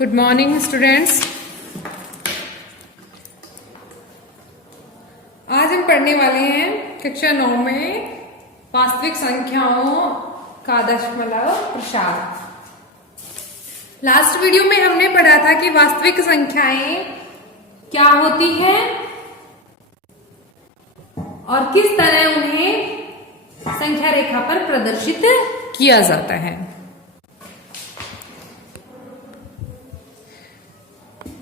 Good morning students. आज हम पढ़ने वाले हैं कक्षा 9 में वास्तविक संख्याओं का दशमलव प्रसार। लास्ट वीडियो में हमने पढ़ा था कि वास्तविक संख्याएं क्या होती हैं और किस तरह उन्हें संख्या रेखा पर प्रदर्शित किया जाता है।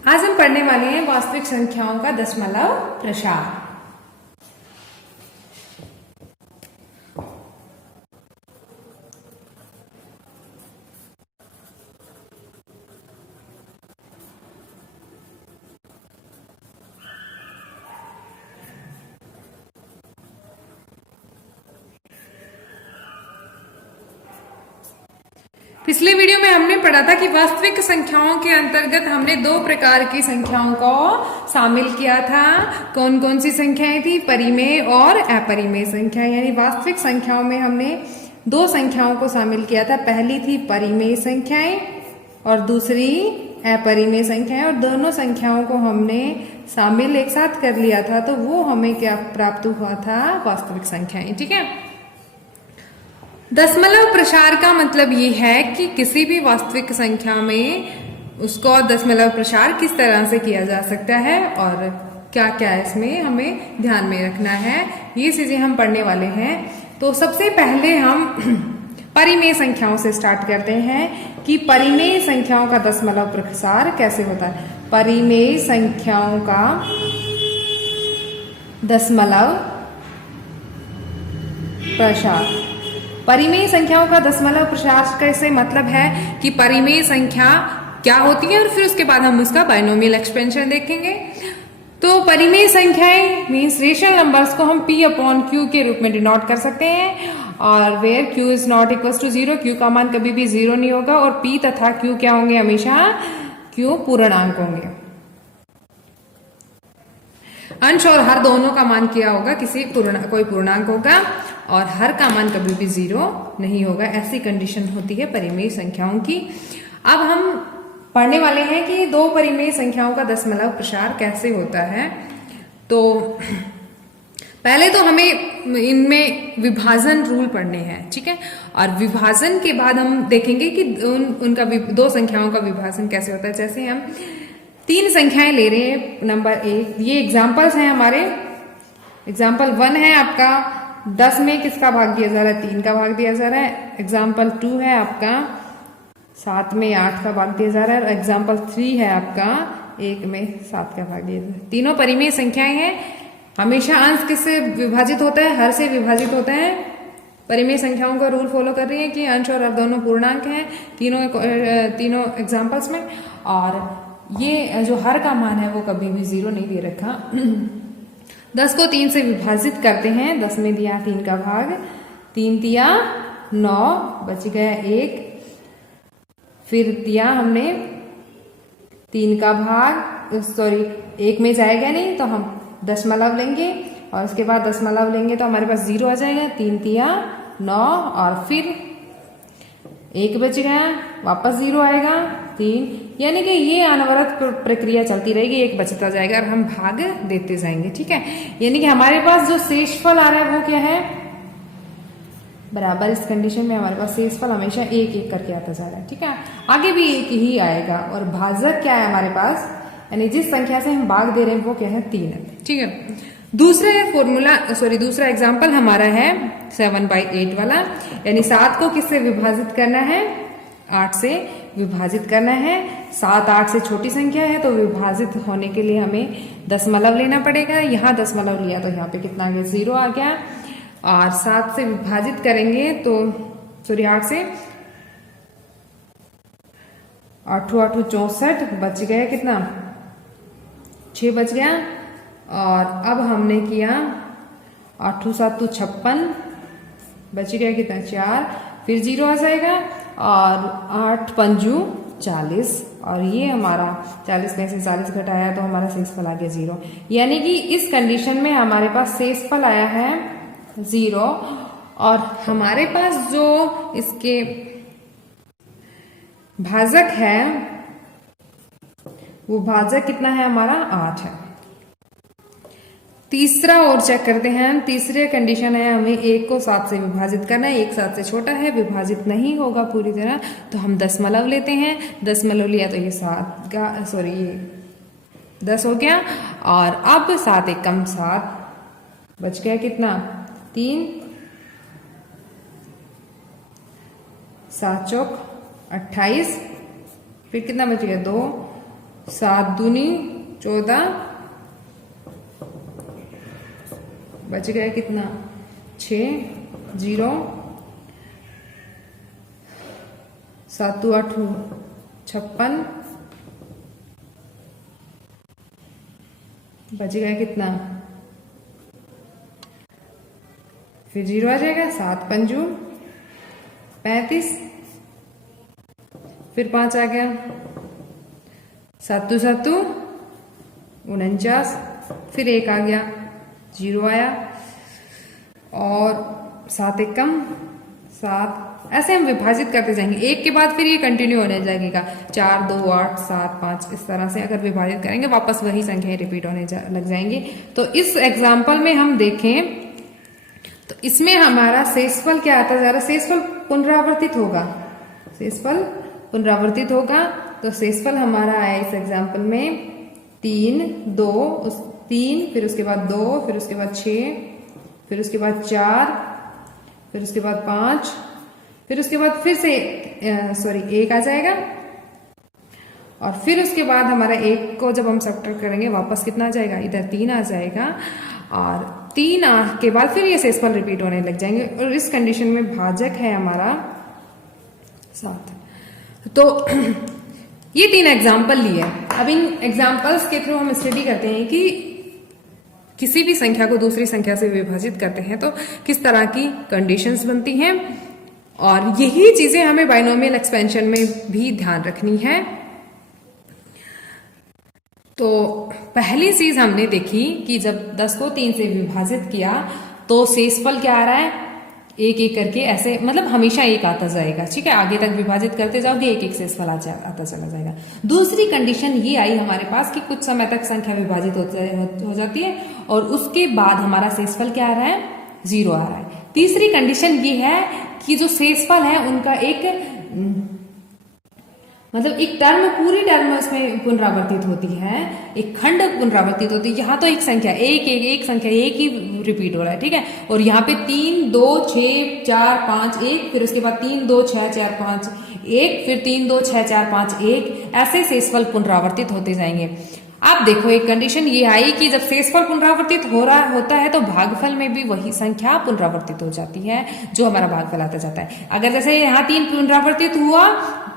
आज हम पढ़ने वाले हैं वास्तविक संख्याओं का दशमलव प्रसार। पिछले वीडियो में हमने पढ़ा था कि वास्तविक संख्याओं के अंतर्गत हमने दो प्रकार की संख्याओं को शामिल किया था। कौन कौन सी संख्याएं थी? परिमेय और अपरिमेय संख्या। यानी वास्तविक संख्याओं में हमने दो संख्याओं को शामिल किया था। पहली थी परिमेय संख्याएं और दूसरी अपरिमेय संख्याएं, और दोनों संख्याओं को हमने शामिल एक साथ कर लिया था, तो वो हमें क्या प्राप्त हुआ था? वास्तविक संख्याएं। ठीक है। दशमलव प्रसार का मतलब ये है कि किसी भी वास्तविक संख्या में उसको दशमलव प्रसार किस तरह से किया जा सकता है और क्या क्या इसमें हमें ध्यान में रखना है, ये चीजें हम पढ़ने वाले हैं। तो सबसे पहले हम परिमेय संख्याओं से स्टार्ट करते हैं कि परिमेय संख्याओं का दशमलव प्रसार कैसे होता है। परिमेय संख्याओं का दशमलव प्रसार। परिमेय संख्याओं का दशमलव प्रसार कैसे मतलब है कि परिमेय संख्या क्या होती है, और फिर उसके बाद हम उसका बाइनोमियल एक्सपेंशन देखेंगे। तो परिमेय संख्याएं मीन्स रेशनल नंबर्स को हम P अपॉन Q के रूप में डिनोट कर सकते हैं, और where Q is not equal to 0, Q का मान कभी भी 0 नहीं होगा, और P तथा Q क्या होंगे? हमेशा Q पूर्णांक होंगे। अंश और हर दोनों का मान क्या होगा? कोई पूर्णांक होगा, और हर का मान कभी भी 0 नहीं होगा। ऐसी कंडीशन होती है परिमेय संख्याओं की। अब हम पढ़ने वाले हैं कि दो परिमेय संख्याओं का दशमलव प्रसार कैसे होता है। तो पहले तो हमें इनमें विभाजन रूल पढ़ने हैं, ठीक है, और विभाजन के बाद हम देखेंगे कि उनका दो संख्याओं का विभाजन कैसे होता है। जैसे हम तीन संख्याएं ले रहे हैं। नंबर 1, ये एग्जाम्पल्स हैं हमारे। एग्जाम्पल 1 है आपका 10 में किसका भाग दिया जा रहा है? 3 का भाग दिया जा रहा है। एग्जाम्पल 2 है आपका 7 में 8 का भाग दिया जा रहा है, और एग्जाम्पल 3 है आपका 1 में 7 का भाग दिया जा रहा है। तीनों परिमेय संख्याएं हैं। हमेशा अंश किससे विभाजित होता है? हर से विभाजित होता है। परिमेय संख्याओं का रूल फॉलो कर रही है कि अंश और हर दोनों पूर्णांक हैं तीनों एग्जाम्पल्स में, और ये जो हर का मान है वो कभी भी 0 नहीं दे रखा। 10 को 3 से विभाजित करते हैं। 10 में दिया 3 का भाग, 3 दिया 9, बच गया 1। फिर दिया हमने 3 का भाग, सॉरी 1 में जाएगा नहीं तो हम दशमलव लेंगे, और उसके बाद दशमलव लेंगे तो हमारे पास 0 आ जाएगा। 3 दिया 9, और फिर 1 बच गया, वापस 0 आएगा 3, यानी कि ये अनवरत प्रक्रिया चलती रहेगी। 1 बचता जाएगा और हम भाग देते जाएंगे। ठीक है, यानी कि हमारे पास जो शेषफल आ रहा है वो क्या है? बराबर। इस कंडीशन में हमारे पास शेषफल हमेशा 1-1 करके आता जा रहा है। ठीक है, आगे भी 1 ही आएगा। और भाजक क्या है हमारे पास? यानी जिस संख्या से हम भाग दे रहे हैं वो क्या है? 3 है। ठीक है, दूसरा एग्जाम्पल हमारा है 7/8 वाला। यानी 7 को किससे विभाजित करना है? 8 से विभाजित करना है। 7 8 से छोटी संख्या है, तो विभाजित होने के लिए हमें दशमलव लेना पड़ेगा। यहाँ दशमलव लिया तो यहाँ पे कितना आ गया? 0 आ गया। और 7 से विभाजित करेंगे तो 8 से 8 8 64, बच गया कितना? 6 बच गया। और अब हमने किया 8 7 56, बच गया कितना? 4। फिर 0 आ जाएगा, और 8 5 40, और ये हमारा 40 में से 40 घटाया तो हमारा शेषफल आ गया 0। यानी कि इस कंडीशन में हमारे पास शेषफल आया है 0, और हमारे पास जो इसके भाजक है वो भाजक कितना है हमारा 8 है। तीसरा और चेक करते हैं हम। तीसरे कंडीशन है हमें 1 को 7 से विभाजित करना है। 1 7 से छोटा है, विभाजित नहीं होगा पूरी तरह, तो हम दशमलव लेते हैं। दशमलव लिया तो ये 7 का ये 10 हो गया। और अब 7 1 कम 7 बच गया कितना 3, 7 चौक 28, फिर कितना बच गया 2, 7 दूनी 14, बच गया कितना 6, 0, 7 8 56, बच गया कितना, फिर 0 आ जाएगा, 7 पंजू 35, फिर 5 आ गया, 7 7 49, फिर 1 आ गया, 0 आया, और 7 1 कम 7। ऐसे हम विभाजित करते जाएंगे। 1 के बाद फिर ये कंटिन्यू होने लगेगा, 4 2 8 7 5, इस तरह से अगर विभाजित करेंगे वापस वही संख्याएं रिपीट होने लग जाएंगी। तो इस एग्जाम्पल में हम देखें तो इसमें हमारा शेषफल क्या आता जा रहा है, शेषफल पुनरावर्तित होगा, शेषफल पुनरावर्तित होगा। तो शेषफल हमारा आया इस एग्जाम्पल में 3 2 3, फिर उसके बाद 2, फिर उसके बाद 6, फिर उसके बाद 4, फिर उसके बाद 5, फिर उसके बाद फिर से 1 आ जाएगा, और फिर उसके बाद हमारा 1 को जब हम सब्ट्रैक्ट करेंगे वापस कितना आ जाएगा, इधर 3 आ जाएगा, और 3 के बाद फिर ये शेषफल रिपीट होने लग जाएंगे। और इस कंडीशन में भाजक है हमारा 7। तो ये 3 एग्जाम्पल लिए। अब इन एग्जाम्पल्स के थ्रू हम स्टडी करते हैं कि किसी भी संख्या को दूसरी संख्या से विभाजित करते हैं तो किस तरह की कंडीशंस बनती हैं, और यही चीजें हमें बाइनोमियल एक्सपेंशन में भी ध्यान रखनी है। तो पहली चीज हमने देखी कि जब 10 को 3 से विभाजित किया तो शेषफल क्या आ रहा है, 1 1 करके ऐसे, मतलब हमेशा 1 आता जाएगा, ठीक है। आगे तक विभाजित करते जाओगे 1 1 शेषफल आता चला जाएगा। दूसरी कंडीशन ये आई हमारे पास कि कुछ समय तक संख्या विभाजित हो जाती है और उसके बाद हमारा शेषफल क्या आ रहा है, 0 आ रहा है। तीसरी कंडीशन ये है कि जो शेषफल है उनका मतलब एक टर्म, पूरी टर्म उसमें पुनरावर्तित होती है, एक खंड पुनरावर्तित होती है। यहाँ तो एक संख्या एक संख्या एक ही रिपीट हो रहा है, ठीक है। और यहाँ पे 3 2 6 4 5 1, फिर उसके बाद 3 2 6 4 5 1, फिर 3 2 6 4 5 1, ऐसे शेषफल पुनरावर्तित होते जाएंगे। अब देखो एक कंडीशन ये आई कि जब शेषफल पुनरावर्तित होता है तो भागफल में भी वही संख्या पुनरावर्तित हो जाती है जो हमारा भागफल आता जाता है। अगर जैसे यहाँ 3 पुनरावर्तित हुआ,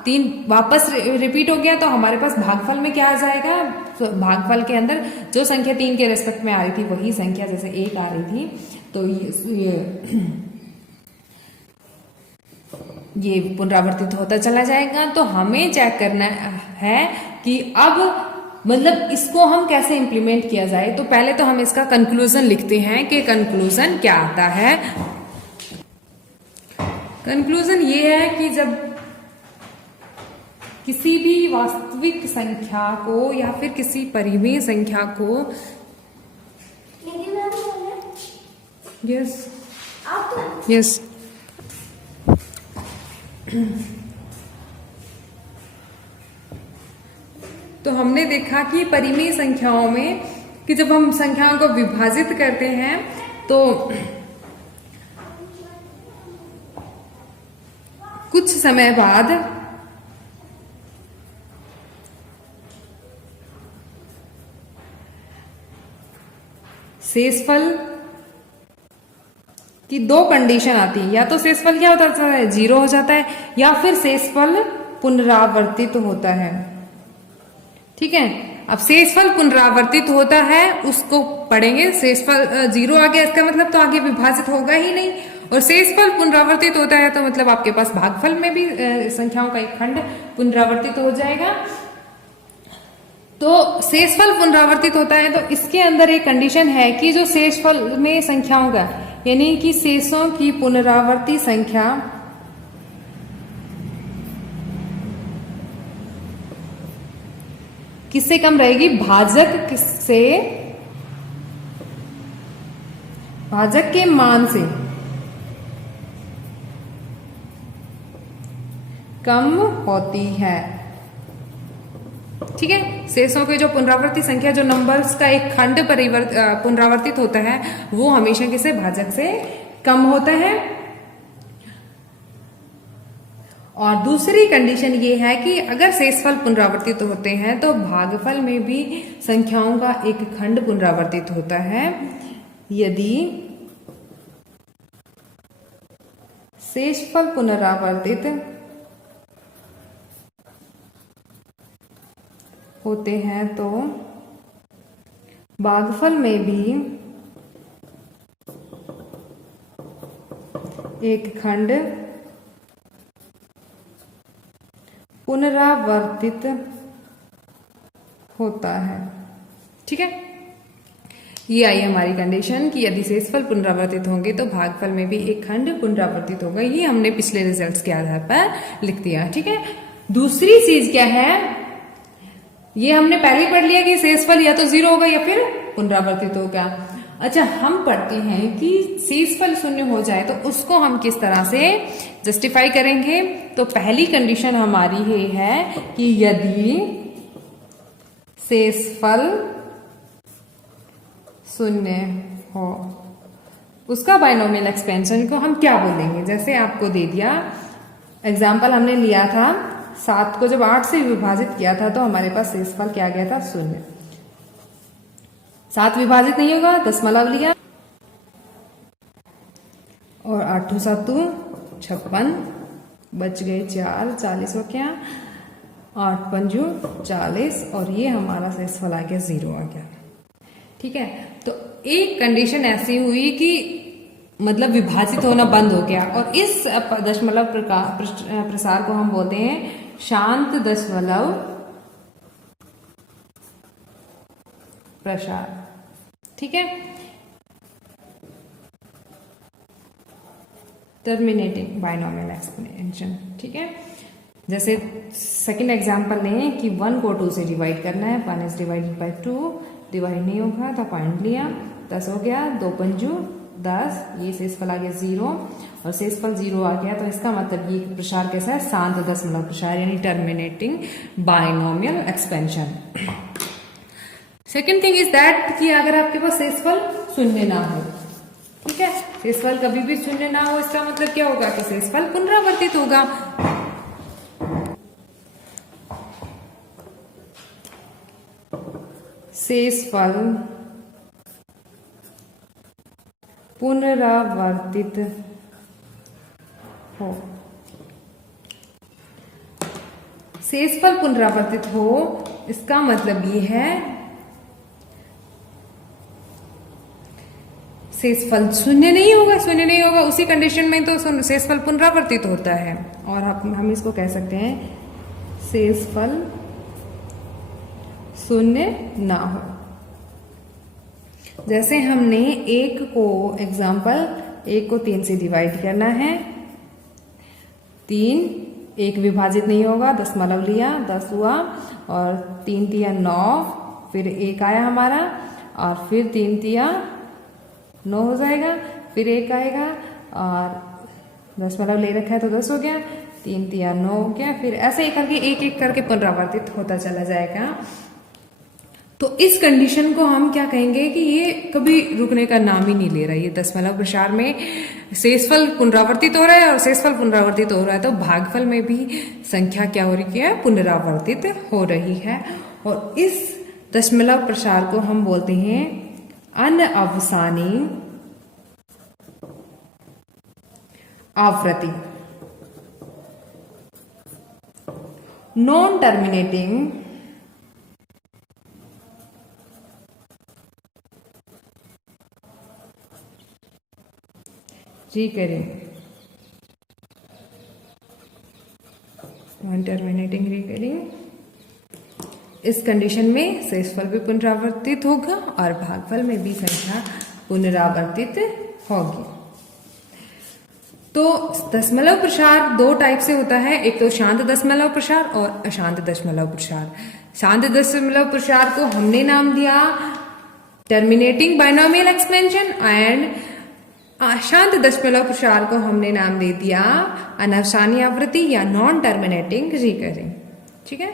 3 वापस रिपीट हो गया, तो हमारे पास भागफल में क्या आ जाएगा, तो भागफल के अंदर जो संख्या 3 के रेस्पेक्ट में आ रही थी वही संख्या जैसे 1 आ रही थी, तो ये पुनरावर्तित होता चला जाएगा। तो हमें चेक करना है कि अब मतलब इसको हम कैसे इंप्लीमेंट किया जाए। तो पहले तो हम इसका कंक्लूजन लिखते हैं कि कंक्लूजन क्या आता है। कंक्लूजन ये है कि जब किसी भी वास्तविक संख्या को या फिर किसी परिमेय संख्या को यस तो हमने देखा कि परिमेय संख्याओं में कि जब हम संख्याओं को विभाजित करते हैं तो कुछ समय बाद शेषफल की 2 कंडीशन आती है, या तो शेषफल क्या होता है, 0 हो जाता है, या फिर शेषफल पुनरावर्तित होता है, ठीक है। अब शेषफल पुनरावर्तित होता है उसको पढ़ेंगे। शेषफल 0 आ गया इसका मतलब तो आगे विभाजित होगा ही नहीं, और शेषफल पुनरावर्तित होता है तो मतलब आपके पास भागफल में भी संख्याओं का एक खंड पुनरावर्तित हो जाएगा। तो शेषफल पुनरावर्तित होता है तो इसके अंदर एक कंडीशन है कि जो शेषफल में संख्याओं का, यानी कि शेषों की पुनरावर्ती संख्या किससे कम रहेगी? भाजक किससे, भाजक के मान से कम होती है। ठीक है, शेषों के जो पुनरावर्ती संख्या, जो नंबर्स का एक खंड पुनरावर्तित होता है, वो हमेशा किसे? भाजक से कम होता है। और दूसरी कंडीशन ये है कि अगर शेषफल पुनरावर्तित होते हैं तो भागफल में भी संख्याओं का एक खंड पुनरावर्तित होता है। यदि शेषफल पुनरावर्तित होते हैं तो भागफल में भी एक खंड पुनरावर्तित होता है। ठीक है, ये आई हमारी कंडीशन कि यदि शेषफल पुनरावर्तित होंगे तो भागफल में भी एक खंड पुनरावर्तित होगा। ये हमने पिछले रिजल्ट्स के आधार पर लिख दिया। ठीक है, दूसरी चीज क्या है, ये हमने पहले ही पढ़ लिया कि शेषफल या तो 0 होगा या फिर पुनरावर्तित होगा। अच्छा, हम पढ़ते हैं कि शेषफल 0 हो जाए तो उसको हम किस तरह से जस्टिफाई करेंगे। तो पहली कंडीशन हमारी ये है कि यदि शेषफल 0 हो, उसका बाइनोमियल एक्सपेंशन को हम क्या बोलेंगे? जैसे आपको दे दिया एग्जाम्पल, हमने लिया था 7 को जब 8 से विभाजित किया था तो हमारे पास शेषफल क्या गया था? 0। 7 विभाजित नहीं होगा, दशमलव लिया और 8 7 56, बच गए 4, 40 हो गया, 8 5 40 और ये हमारा शेषफल आ गया 0 आ गया। ठीक है, तो एक कंडीशन ऐसी हुई कि मतलब विभाजित होना बंद हो गया और इस दशमलव प्रसार को हम बोलते हैं शांत दशमलव प्रसार। ठीक है, टर्मिनेटिंग बाइनोमियल एक्सपेंशन। ठीक है, जैसे सेकंड एग्जांपल लें कि 1 को 2 से डिवाइड करना है, 1 इज डिवाइडेड बाय 2, डिवाइड नहीं होगा तो पॉइंट लिया, 10 हो गया, 2 पंजू 10, ये शेषफल आ गया 0 और शेषफल 0 आ गया। तो इसका मतलब ये प्रसार कैसा है? शांत दशमलव प्रसार, यानी terminating binomial expansion. Second thing is that कि अगर आपके पास शेषफल 0 ना हो, ठीक है, शेषफल कभी भी 0 ना हो, इसका मतलब क्या होगा कि शेषफल पुनरावर्तित होगा। शेषफल पुनरावर्तित हो, शेषफल पुनरावर्तित हो इसका मतलब ये है शेषफल 0 नहीं होगा, 0 नहीं होगा, उसी कंडीशन में तो शेषफल पुनरावर्तित होता है। और हम इसको कह सकते हैं शेषफल 0 ना हो। जैसे हमने 1 को एग्जाम्पल 1 को 3 से डिवाइड करना है, 3 1 विभाजित नहीं होगा, दशमलव लिया, 10 हुआ और 3 तिया 9, फिर 1 आया हमारा और फिर 3 तिया 9 हो जाएगा, फिर 1 आएगा और दशमलव ले रखा है तो 10 हो गया, 3 तिया 9 हो गया, फिर ऐसे ही करके एक एक करके पुनरावर्तित होता चला जाएगा। तो इस कंडीशन को हम क्या कहेंगे कि ये कभी रुकने का नाम ही नहीं ले रहा है। ये दशमलव प्रसार में शेषफल पुनरावर्तित हो रहा है और शेषफल पुनरावर्तित हो रहा है तो भागफल में भी संख्या क्या हो रही है? पुनरावर्तित हो रही है। और इस दशमलव प्रसार को हम बोलते हैं अनअवसानी आवृत्ति, non terminating recurring, non terminating recurring. इस कंडीशन में शेषफल भी पुनरावर्तित होगा और भागफल में भी संख्या पुनरावर्तित होगी। तो दशमलव प्रसार दो टाइप से होता है, एक तो शांत दशमलव प्रसार और अशांत दशमलव प्रसार। शांत दशमलव प्रसार को हमने नाम दिया टर्मिनेटिंग बाइनोमियल एक्सपेंशन, एंड अशांत दशमलव प्रसार को हमने नाम दे दिया अनवसानी आवृत्ति या नॉन टर्मिनेटिंग रिकरिंग। ठीक है।